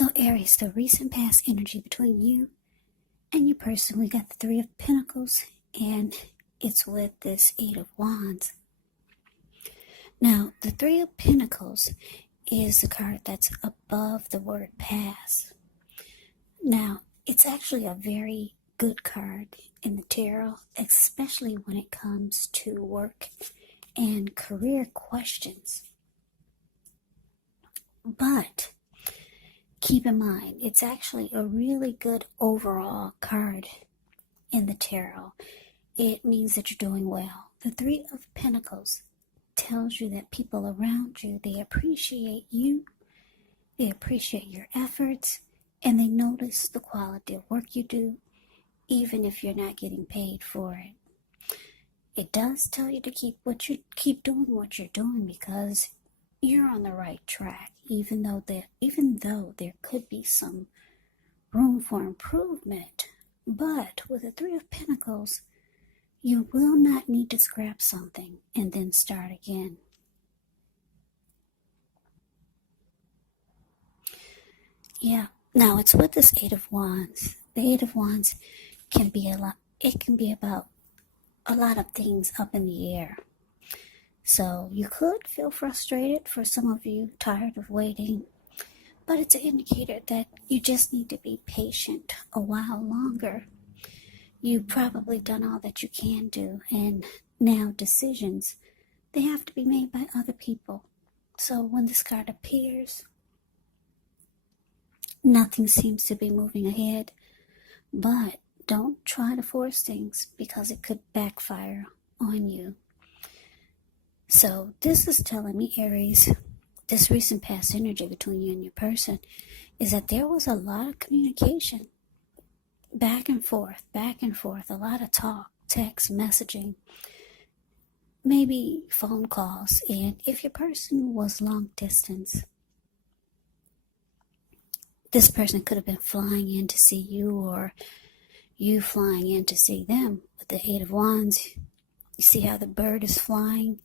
So Aries, the recent past energy between you and your person, we got the Three of Pentacles, and it's with this Eight of Wands. Now, the Three of Pentacles is the card that's above the word pass. Now, it's actually a very good card in the tarot, especially when it comes to work and career questions. But keep in mind, it's actually a really good overall card in the tarot. It means that you're doing well. The Three of Pentacles tells you that people around you, they appreciate you, they appreciate your efforts, and they notice the quality of work you do, even if you're not getting paid for it. It does tell you to keep doing what you're doing, because you're on the right track, even though there could be some room for improvement. But with the Three of Pentacles, you will not need to scrap something and then start again. Yeah, now it's with this Eight of Wands. The Eight of Wands can be about a lot of things up in the air. So you could feel frustrated, for some of you, tired of waiting, but it's an indicator that you just need to be patient a while longer. You've probably done all that you can do, and now decisions, they have to be made by other people. So when this card appears, nothing seems to be moving ahead, but don't try to force things, because it could backfire on you. So this is telling me, Aries, this recent past energy between you and your person is that there was a lot of communication. Back and forth, a lot of talk, text, messaging, maybe phone calls. And if your person was long distance, this person could have been flying in to see you, or you flying in to see them. With the Eight of Wands, you see how the bird is flying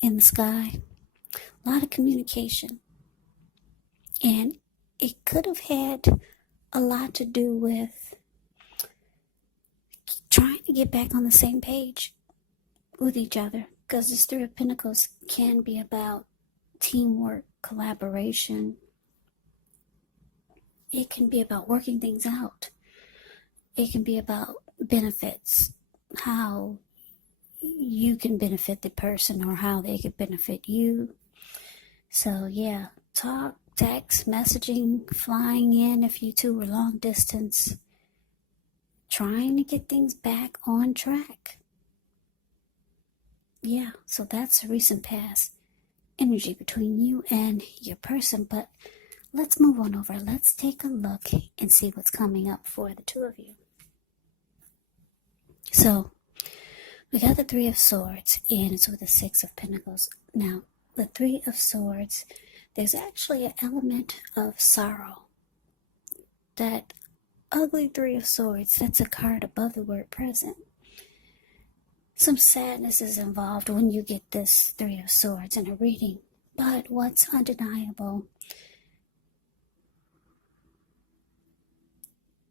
in the sky? A lot of communication. And it could have had a lot to do with trying to get back on the same page with each other, because this Three of Pentacles can be about teamwork, collaboration. It can be about working things out. It can be about benefits, how you can benefit the person or how they could benefit you. So yeah, talk, text, messaging, flying in if you two were long distance, trying to get things back on track. Yeah, so that's the recent past energy between you and your person. But let's move on over. Let's take a look and see what's coming up for the two of you. So we got the Three of Swords, and it's with the Six of Pentacles. Now, the Three of Swords, there's actually an element of sorrow. That ugly Three of Swords, that's a card above the word present. Some sadness is involved when you get this Three of Swords in a reading. But what's undeniable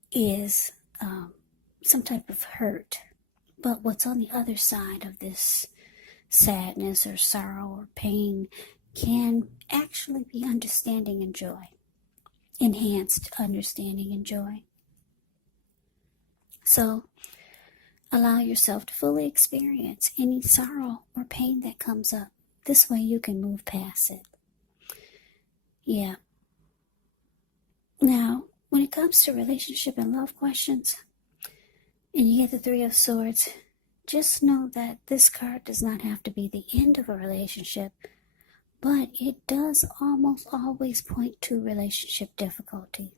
is some type of hurt. But what's on the other side of this sadness or sorrow or pain can actually be understanding and joy. Enhanced understanding and joy. So allow yourself to fully experience any sorrow or pain that comes up. This way you can move past it. Yeah. Now, when it comes to relationship and love questions, and you get the Three of Swords, just know that this card does not have to be the end of a relationship, but it does almost always point to relationship difficulty.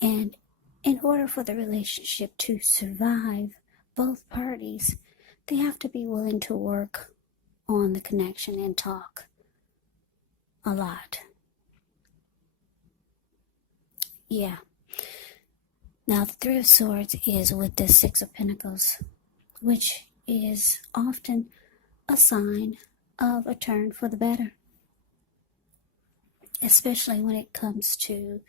And in order for the relationship to survive, both parties, they have to be willing to work on the connection and talk a lot. Yeah. Now, the Three of Swords is with the Six of Pentacles, which is often a sign of a turn for the better. especially when it comes to,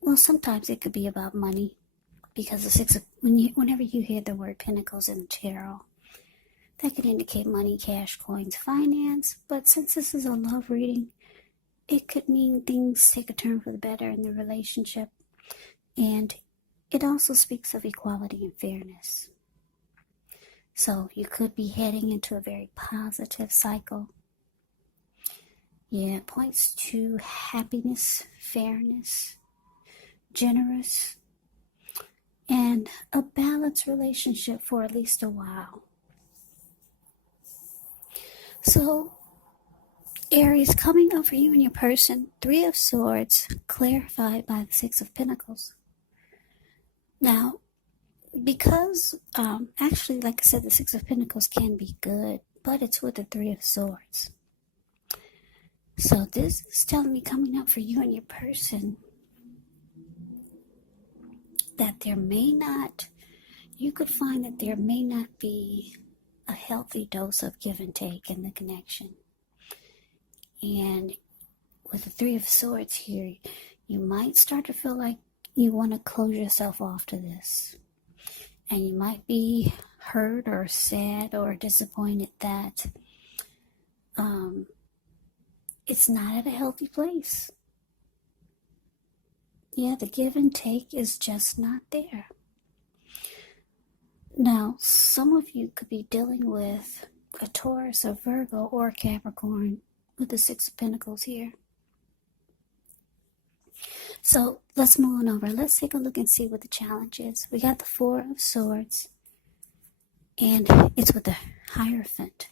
well, sometimes it could be about money, because the whenever you hear the word Pentacles in the tarot, that could indicate money, cash, coins, finance. But since this is a love reading, it could mean things take a turn for the better in the relationship. And it also speaks of equality and fairness. So you could be heading into a very positive cycle. Yeah, it points to happiness, fairness, generous, and a balanced relationship for at least a while. So, Aries, coming up for you and your person, Three of Swords, clarified by the Six of Pentacles. Now, because, actually, like I said, the Six of Pentacles can be good, but it's with the Three of Swords. So this is telling me, coming up for you and your person, that you could find that there may not be a healthy dose of give and take in the connection. And with the Three of Swords here, you might start to feel like you want to close yourself off to this. And you might be hurt or sad or disappointed that it's not at a healthy place. Yeah, the give and take is just not there. Now, some of you could be dealing with a Taurus, a Virgo, or a Capricorn with the Six of Pentacles here. So let's move on over. Let's take a look and see what the challenge is. We got the Four of Swords, and it's with the Hierophant.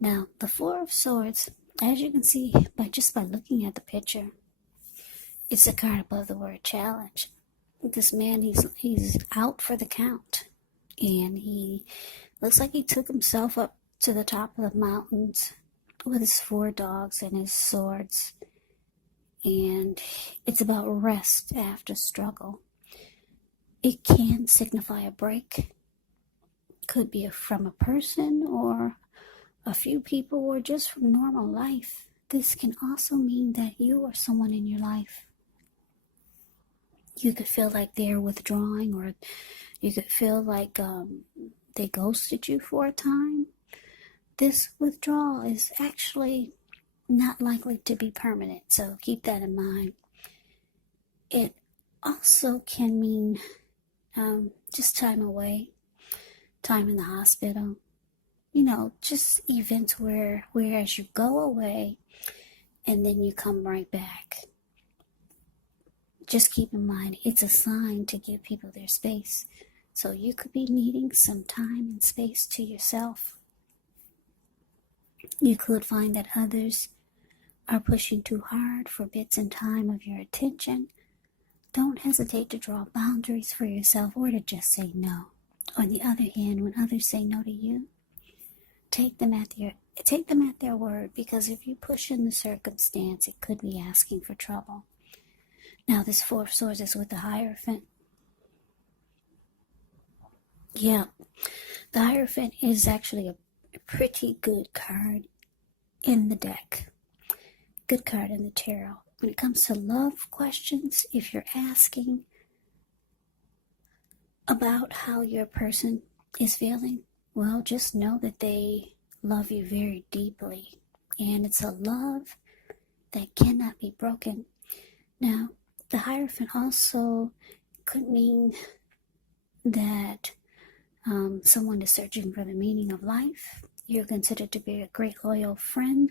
Now, the Four of Swords, as you can see just by looking at the picture, it's a card above the word challenge. This man, he's out for the count, and he looks like he took himself up to the top of the mountains with his 4 dogs and his swords. And it's about rest after struggle. It can signify a break. Could be from a person or a few people, or just from normal life. This can also mean that you or someone in your life, you could feel like they're withdrawing, or you could feel like they ghosted you for a time. This withdrawal is actually not likely to be permanent, so keep that in mind. It also can mean just time away, time in the hospital, just events whereas you go away and then you come right back. Just keep in mind, it's a sign to give people their space. So you could be needing some time and space to yourself. You could find that others are pushing too hard for bits and time of your attention. Don't hesitate to draw boundaries for yourself, or to just say no. On the other hand, when others say no to you, take them at their word, because if you push in the circumstance, it could be asking for trouble. Now, this Four of Swords is with the Hierophant. Yeah, the Hierophant is actually a pretty good card in the deck. Good card in the tarot. When it comes to love questions, if you're asking about how your person is feeling, well, just know that they love you very deeply. And it's a love that cannot be broken. Now, the Hierophant also could mean that someone is searching for the meaning of life. You're considered to be a great loyal friend.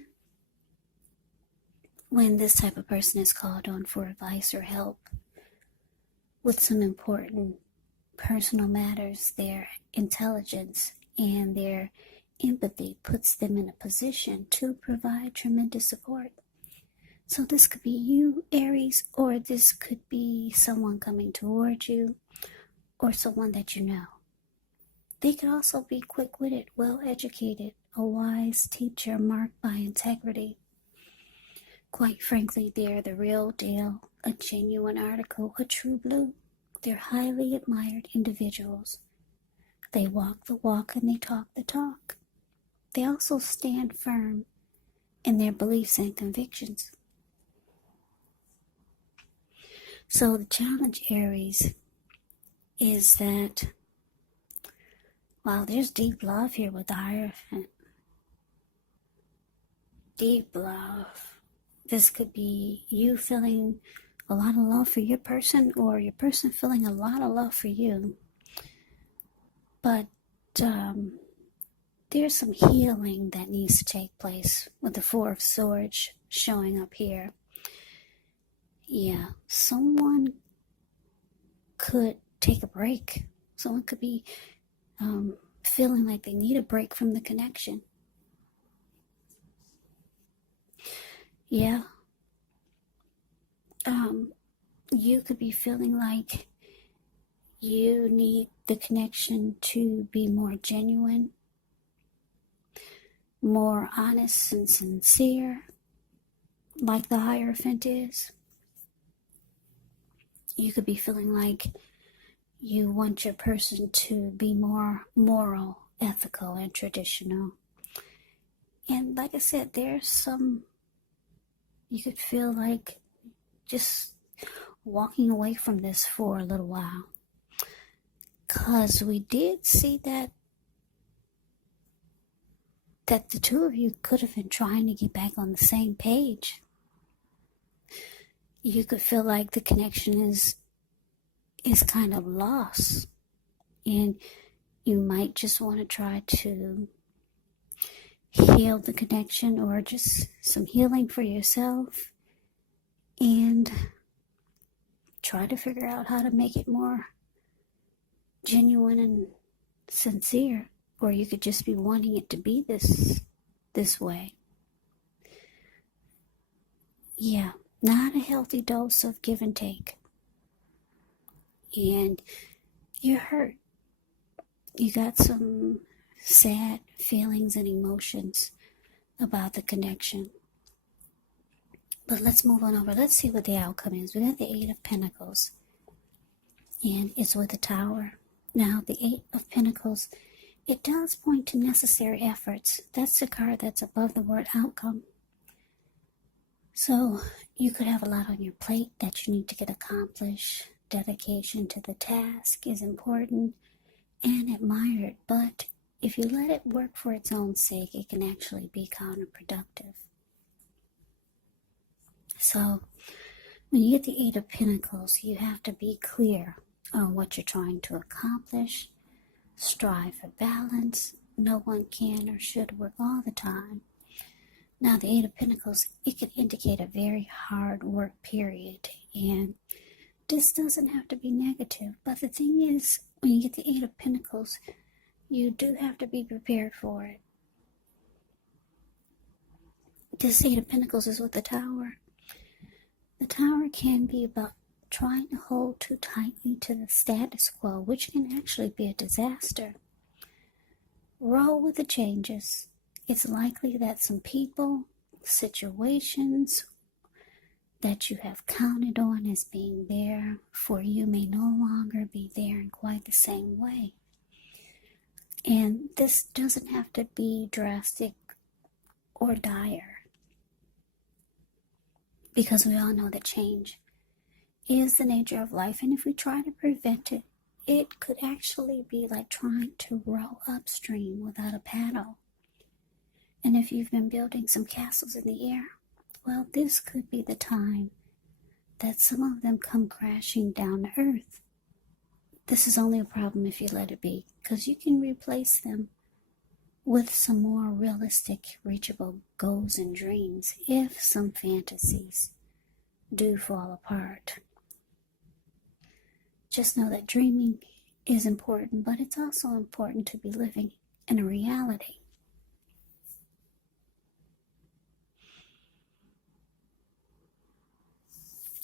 When this type of person is called on for advice or help with some important personal matters, their intelligence and their empathy puts them in a position to provide tremendous support. So this could be you, Aries, or this could be someone coming towards you, or someone that you know. They could also be quick-witted, well-educated, a wise teacher marked by integrity. Quite frankly, they're the real deal, a genuine article, a true blue. They're highly admired individuals. They walk the walk and they talk the talk. They also stand firm in their beliefs and convictions. So the challenge, Aries, is that while there's deep love here with the Hierophant, deep love, this could be you feeling a lot of love for your person, or your person feeling a lot of love for you. But there's some healing that needs to take place with the Four of Swords showing up here. Yeah, someone could take a break. Someone could be feeling like they need a break from the connection. Yeah. You could be feeling like you need the connection to be more genuine, more honest and sincere, like the Hierophant is. You could be feeling like you want your person to be more moral, ethical, and traditional. And like I said, there's some, you could feel like just walking away from this for a little while. Because we did see that the two of you could have been trying to get back on the same page. You could feel like the connection is kind of lost. And you might just want to try to heal the connection, or just some healing for yourself, and try to figure out how to make it more genuine and sincere. Or you could just be wanting it to be this way. Yeah, not a healthy dose of give and take. And you're hurt. You got some sad feelings and emotions about the connection. But let's move on over. Let's see what the outcome is. We got the Eight of Pentacles, and it's with the Tower. Now, the Eight of Pentacles, it does point to necessary efforts. That's the card that's above the word outcome. So you could have a lot on your plate that you need to get accomplished. Dedication to the task is important and admired, but if you let it work for its own sake, it can actually be counterproductive. So when you get the Eight of Pentacles, you have to be clear on what you're trying to accomplish. Strive for balance. No one can or should work all the time. Now, the Eight of Pentacles, it can indicate a very hard work period, and this doesn't have to be negative. But the thing is, when you get the Eight of Pentacles, you do have to be prepared for it. This Eight of Pentacles is with the Tower. The Tower can be about trying to hold too tightly to the status quo, which can actually be a disaster. Roll with the changes. It's likely that some people, situations that you have counted on as being there for you may no longer be there in quite the same way. And this doesn't have to be drastic or dire, because we all know that change is the nature of life, and if we try to prevent it, it could actually be like trying to row upstream without a paddle. And if you've been building some castles in the air, well, this could be the time that some of them come crashing down to earth. This is only a problem if you let it be, because you can replace them with some more realistic, reachable goals and dreams if some fantasies do fall apart. Just know that dreaming is important, but it's also important to be living in a reality.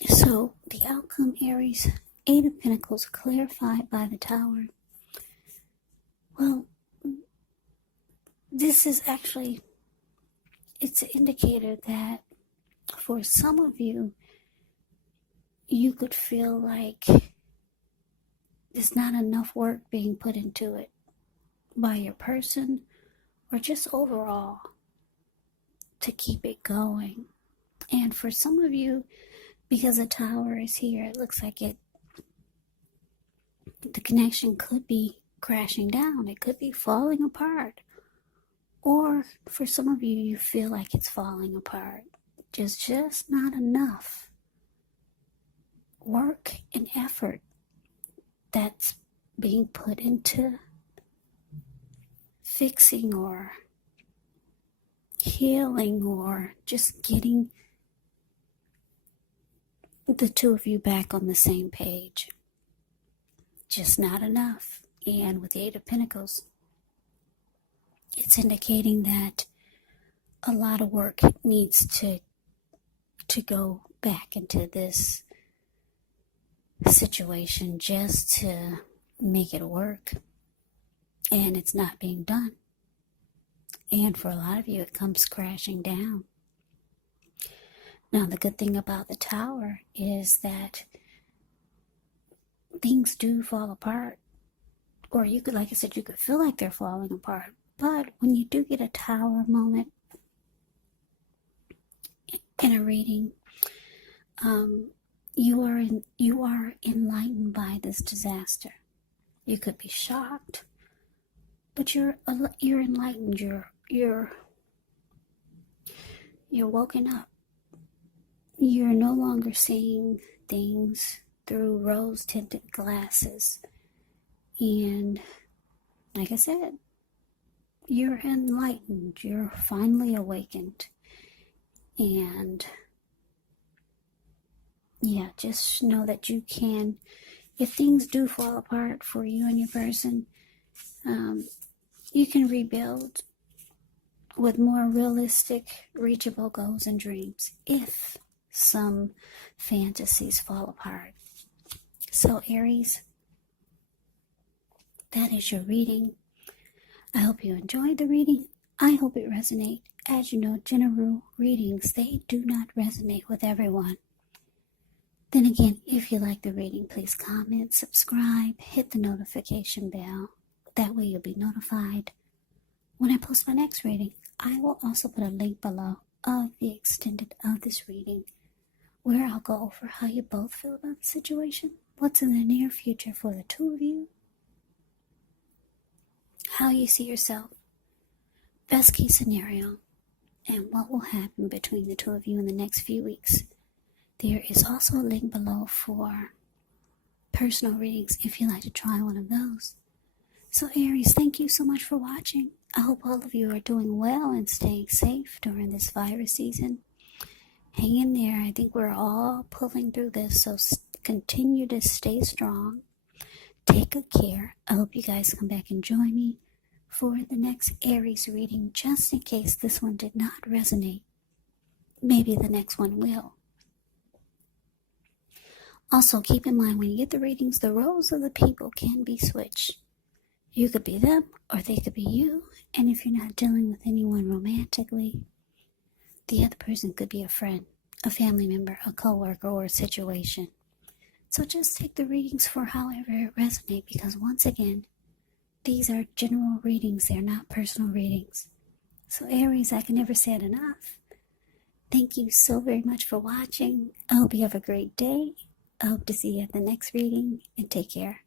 So, the outcome, Aries, Eight of Pentacles clarified by the Tower. Well, this is actually, it's an indicator that for some of you, you could feel like there's not enough work being put into it by your person, or just overall, to keep it going. And for some of you, because the Tower is here, it looks like the connection could be crashing down. It could be falling apart. Or for some of you, you feel like it's falling apart. There's just not enough work and effort that's being put into fixing or healing or just getting the two of you back on the same page. Just not enough. And with the Eight of Pentacles, it's indicating that a lot of work needs to go back into this situation just to make it work. And it's not being done. And for a lot of you, it comes crashing down. Now, the good thing about the Tower is that things do fall apart. Or you could, like I said, you could feel like they're falling apart. But when you do get a Tower moment in a reading, you are enlightened by this disaster. You could be shocked, but you're enlightened. You're woken up. You're no longer seeing things through rose-tinted glasses. And like I said, you're enlightened. You're finally awakened. And yeah, just know that you can, if things do fall apart for you and your person, you can rebuild with more realistic, reachable goals and dreams if some fantasies fall apart. So Aries, that is your reading. I hope you enjoyed the reading. I hope it resonates. As you know, general readings, they do not resonate with everyone. Then again, if you like the reading, please comment, subscribe, hit the notification bell. That way you'll be notified when I post my next reading. I will also put a link below of the extended of this reading, where I'll go over how you both feel about the situation, what's in the near future for the two of you, how you see yourself, best case scenario, and what will happen between the two of you in the next few weeks. There is also a link below for personal readings if you'd like to try one of those. So Aries, thank you so much for watching. I hope all of you are doing well and staying safe during this virus season. Hang in there. I think we're all pulling through this, so continue to stay strong. Take good care. I hope you guys come back and join me for the next Aries reading, just in case this one did not resonate. Maybe the next one will. Also, keep in mind, when you get the readings, the roles of the people can be switched. You could be them, or they could be you. And if you're not dealing with anyone romantically, the other person could be a friend, a family member, a coworker, or a situation. So just take the readings for however it resonates, because once again, these are general readings. They're not personal readings. So Aries, I can never say it enough. Thank you so very much for watching. I hope you have a great day. I hope to see you at the next reading, and take care.